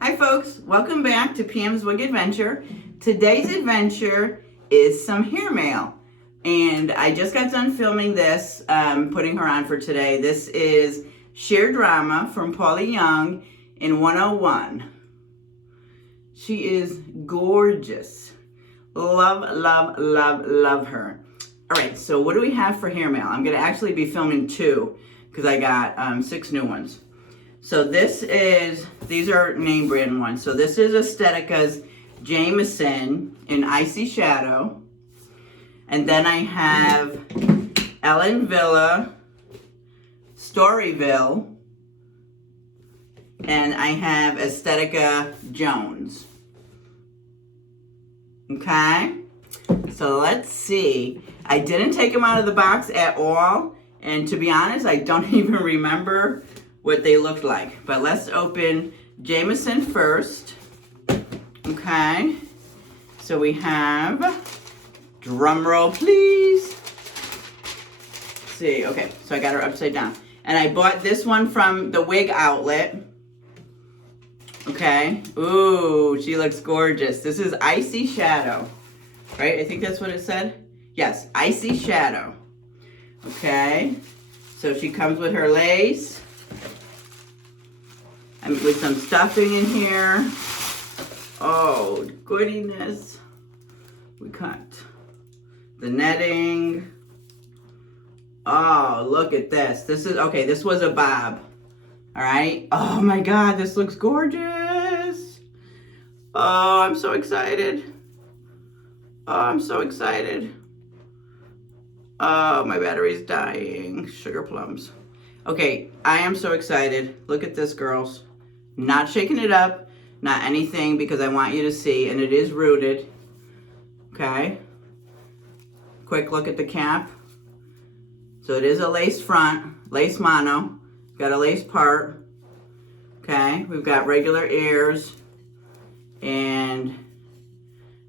Hi folks, welcome back to Pam's Wig Adventure. Today's adventure is some hair mail. And I just got done filming this, putting her on for today. This is Sheer Drama from Paula Young in 101. She is gorgeous. Love, love, love, love her. All right, so what do we have for hair mail? I'm gonna actually be filming two because I got 6 new ones. So these are name brand ones. So this is Estetica's Jamison in Icy Shadow. And then I have Villa, Storyville, and I have Estetica Jones. Okay? So let's see. I didn't take them out of the box at all. And to be honest, I don't even remember what they looked like. But let's open Jamison first. Okay. So we have, drum roll please. Let's see, okay, so I got her upside down. And I bought this one from the wig outlet. Okay. Ooh, she looks gorgeous. This is Icy Shadow. Right? I think that's what it said. Yes, Icy Shadow. Okay. So she comes with her lace. And with some stuffing in here. Oh, goodiness. We cut the netting. Oh, look at this. This is, okay, this was a bob. All right. Oh my God, this looks gorgeous. Oh, I'm so excited. Oh, I'm so excited. Oh, my battery's dying. Sugar plums. Okay, I am so excited. Look at this, girls. Not shaking it up, not anything, because I want you to see, and it is rooted. Okay. Quick look at the cap. So it is a lace front, lace mono. Got a lace part. Okay, we've got regular ears, and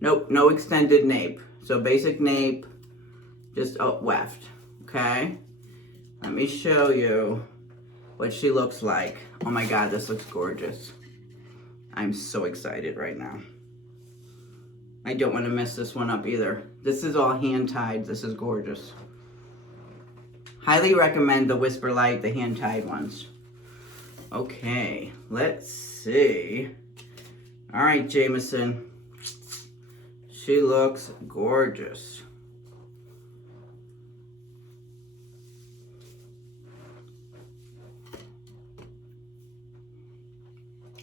nope, no extended nape. So basic nape, just weft. Okay. Let me show you what she looks like. Oh my God, this looks gorgeous. I'm so excited right now. I don't want to mess this one up either. This is all hand tied. This is gorgeous. Highly recommend the Whisper Light, the hand tied ones. Okay, let's see. All right, Jamison. She looks gorgeous.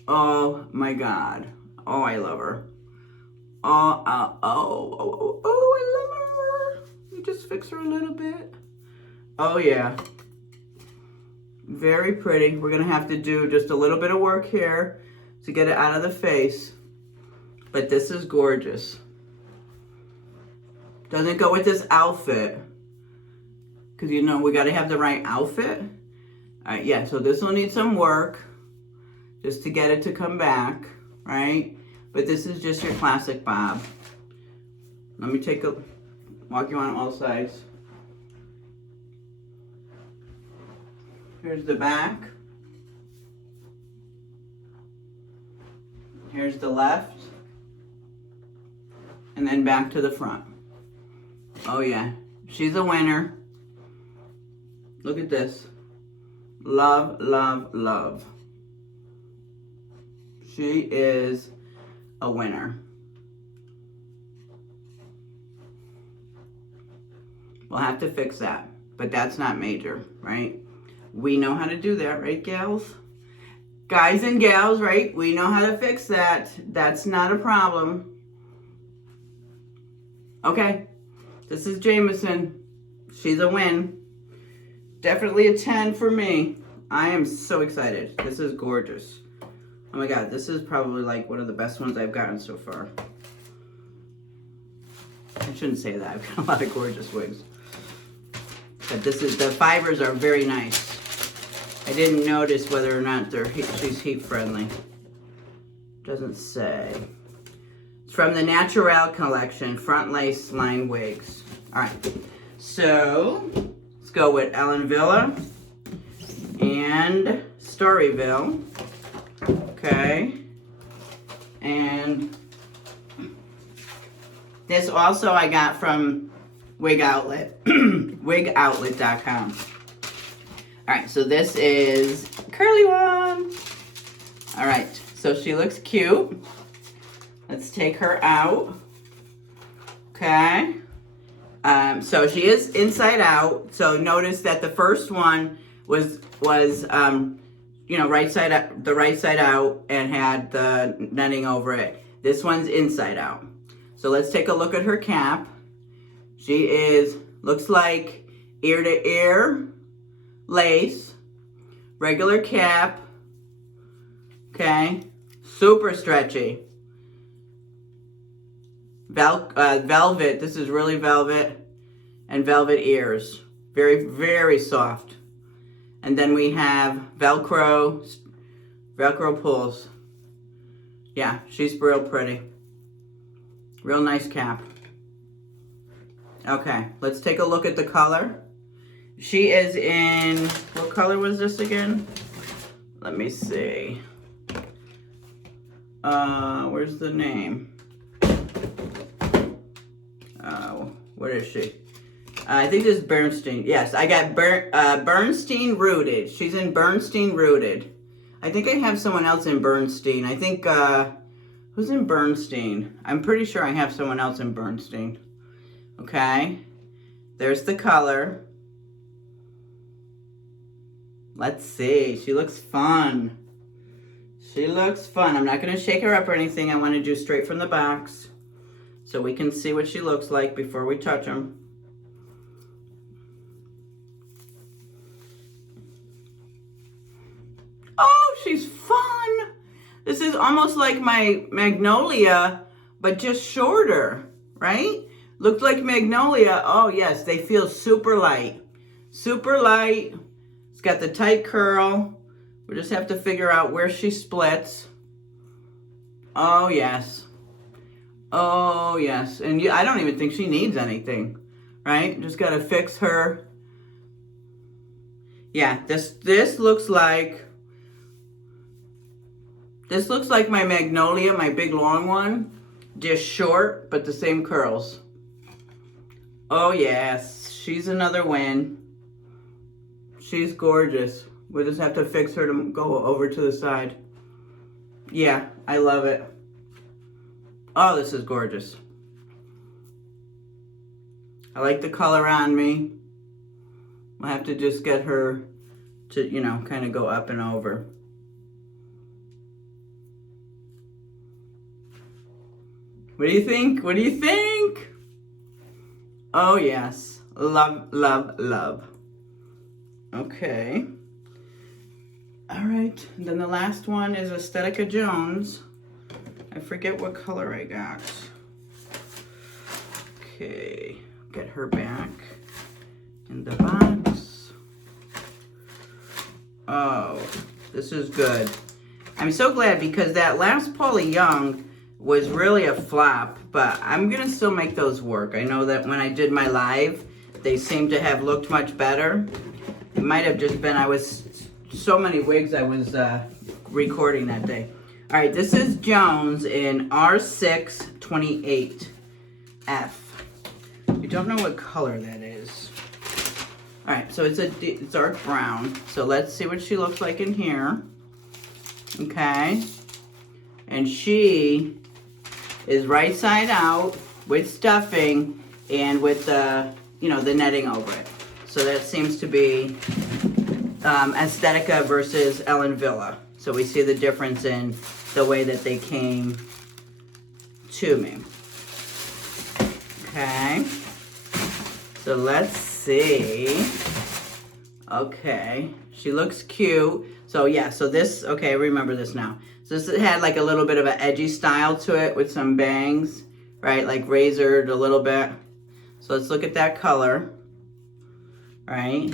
Oh my God. Oh, I love her. Oh, I love her. You just fix her a little bit. Oh yeah. Very pretty. We're gonna have to do just a little bit of work here to get it out of the face. But this is gorgeous. Doesn't go with this outfit. Because you know we gotta have the right outfit. Alright, yeah, so this will need some work. Just to get it to come back, right? But this is just your classic bob. Let me walk you on all sides. Here's the back. Here's the left. And then back to the front. Oh yeah, she's a winner. Look at this. Love, love, love. She is a winner. We'll have to fix that, but that's not major, right? We know how to do that, right, gals? Guys and gals, right? We know how to fix that. That's not a problem. Okay, this is Jamison. She's a win. Definitely a 10 for me. I am so excited. This is gorgeous. Oh my God, this is probably like one of the best ones I've gotten so far. I shouldn't say that. I've got a lot of gorgeous wigs. But the fibers are very nice. I didn't notice whether or not she's heat friendly. Doesn't say. It's from the Natural collection, front lace line wigs. All right, so let's go with Villa and Storyville. Okay. And this also I got from Wig Outlet, wigoutlet.com. All right, so this is curly one. All right, so she looks cute. Let's take her out. Okay. So she is inside out. So notice that the first one was you know, the right side out and had the netting over it. This one's inside out. So let's take a look at her cap. She looks like ear to ear lace, regular cap. Okay, super stretchy. Velvet, this is really velvet, and velvet ears. Very, very soft. And then we have Velcro pulls. Yeah, she's real pretty. Real nice cap. Okay, let's take a look at the color. She is in, what color was this again? Let me see. Where's the name? What is she? I think this is Bernstein. Yes, I got Bernstein Rooted. She's in Bernstein Rooted. I think I have someone else in Bernstein. I think, who's in Bernstein? I'm pretty sure I have someone else in Bernstein. Okay. There's the color. Let's see. She looks fun. She looks fun. I'm not going to shake her up or anything. I want to do straight from the box so we can see what she looks like before we touch them. Oh, she's fun. This is almost like my Magnolia, but just shorter, right? Looked like Magnolia. Oh, yes, they feel super light. Super light. It's got the tight curl. We just have to figure out where she splits. Oh, yes. Oh, yes. And I don't even think she needs anything, right? Just got to fix her. Yeah, this looks like my Magnolia, my big long one. Just short, but the same curls. Oh, yes. She's another win. She's gorgeous. We'll just have to fix her to go over to the side. Yeah, I love it. Oh, this is gorgeous. I like the color on me. I'll have to just get her to, you know, kind of go up and over. What do you think? What do you think? Oh, yes. Love, love, love. Okay. All right. And then the last one is Estetica Jones. I forget what color I got. Okay. Get her back in the box. Oh, this is good. I'm so glad because that last Paula Young was really a flop, but I'm gonna still make those work. I know that when I did my live, they seem to have looked much better. It might have just been, so many wigs I was recording that day. All right, this is Jones in R628F. We don't know what color that is. All right, so it's a dark brown. So let's see what she looks like in here. Okay. And she is right side out with stuffing and with the, you know, the netting over it. So that seems to be Estetica versus Ellen Villa. So we see the difference in the way that they came to me. Okay. So let's see. Okay. She looks cute. So yeah, so this, okay, I remember this now. So this had like a little bit of an edgy style to it with some bangs, right? Like razored a little bit. So let's look at that color, right?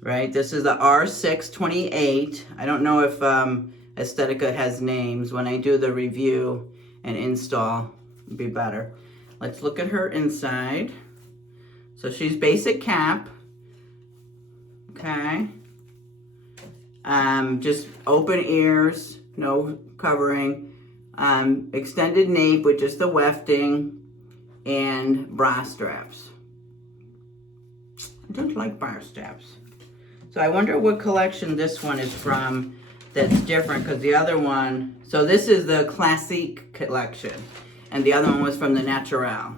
Right, this is the R628. I don't know if Estetica has names. When I do the review and install, it'd be better. Let's look at her inside. So she's basic cap. Okay. Just open ears, no covering. extended nape with just the wefting and bra straps. I don't like bra straps. So I wonder what collection this one is from that's different, because the other one, so this is the Classique collection, and the other one was from the Natural.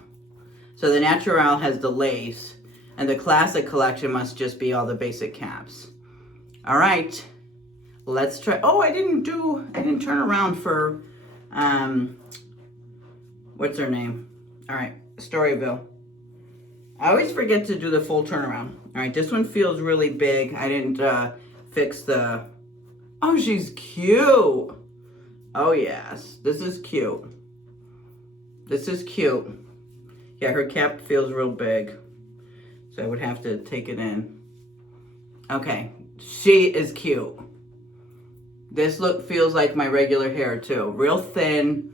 So the Natural has the lace, and the Classic collection must just be all the basic caps. All right, let's try. Oh, I didn't turn around for, what's her name? All right, Storyville. I always forget to do the full turnaround. All right, this one feels really big. I didn't fix the, oh, she's cute. Oh yes, this is cute. This is cute. Yeah, her cap feels real big, so I would have to take it in. Okay, she is cute. This look feels like my regular hair too. Real thin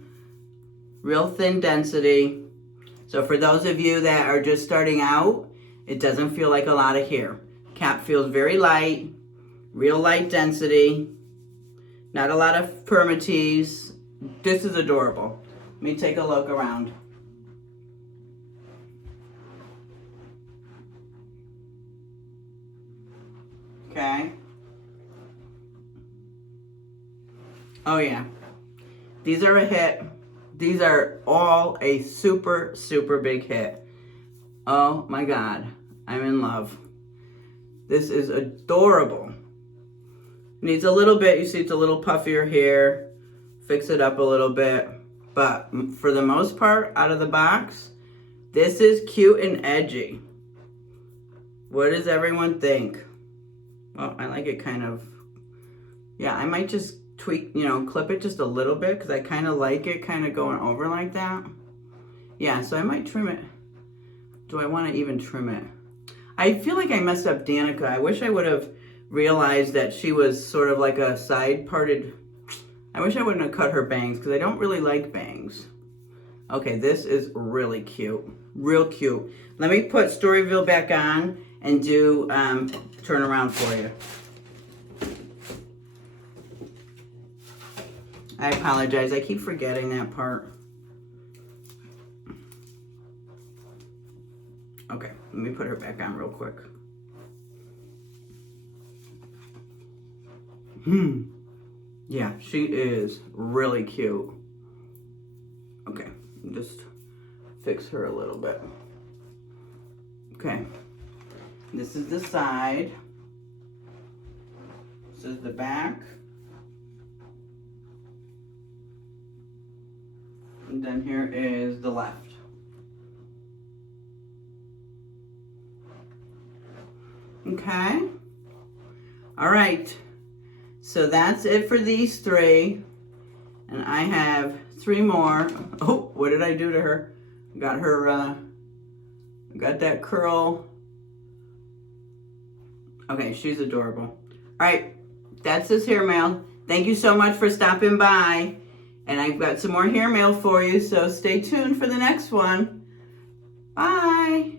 density. So for those of you that are just starting out, it doesn't feel like a lot of hair. Cap feels very light, real light density, not a lot of permatease. This is adorable. Let me take a look around. Okay. Oh yeah. These are a hit. These are all a super, super big hit. Oh my God, I'm in love. This is adorable. Needs a little bit, you see it's a little puffier here. Fix it up a little bit. But for the most part, out of the box, this is cute and edgy. What does everyone think? Well, I like it kind of, yeah, I might just tweak, clip it just a little bit, because I kind of like it kind of going over like that. Yeah, so I might trim it. Do I want to even trim it? I feel like I messed up Danica. I wish I would have realized that she was sort of like a side parted. I wish I wouldn't have cut her bangs, because I don't really like bangs. Okay, this is really cute. Real cute. Let me put Storyville back on and do turn around for you. I apologize. I keep forgetting that part. Okay, let me put her back on real quick. Yeah, she is really cute. Okay, just fix her a little bit. Okay, this is the side. This is the back. And then here is the left. Okay. All right. So that's it for these three. And I have 3 more. Oh, what did I do to her? Got her, got that curl. Okay, she's adorable. All right, that's this hair mail. Thank you so much for stopping by. And I've got some more hair mail for you, so stay tuned for the next one. Bye.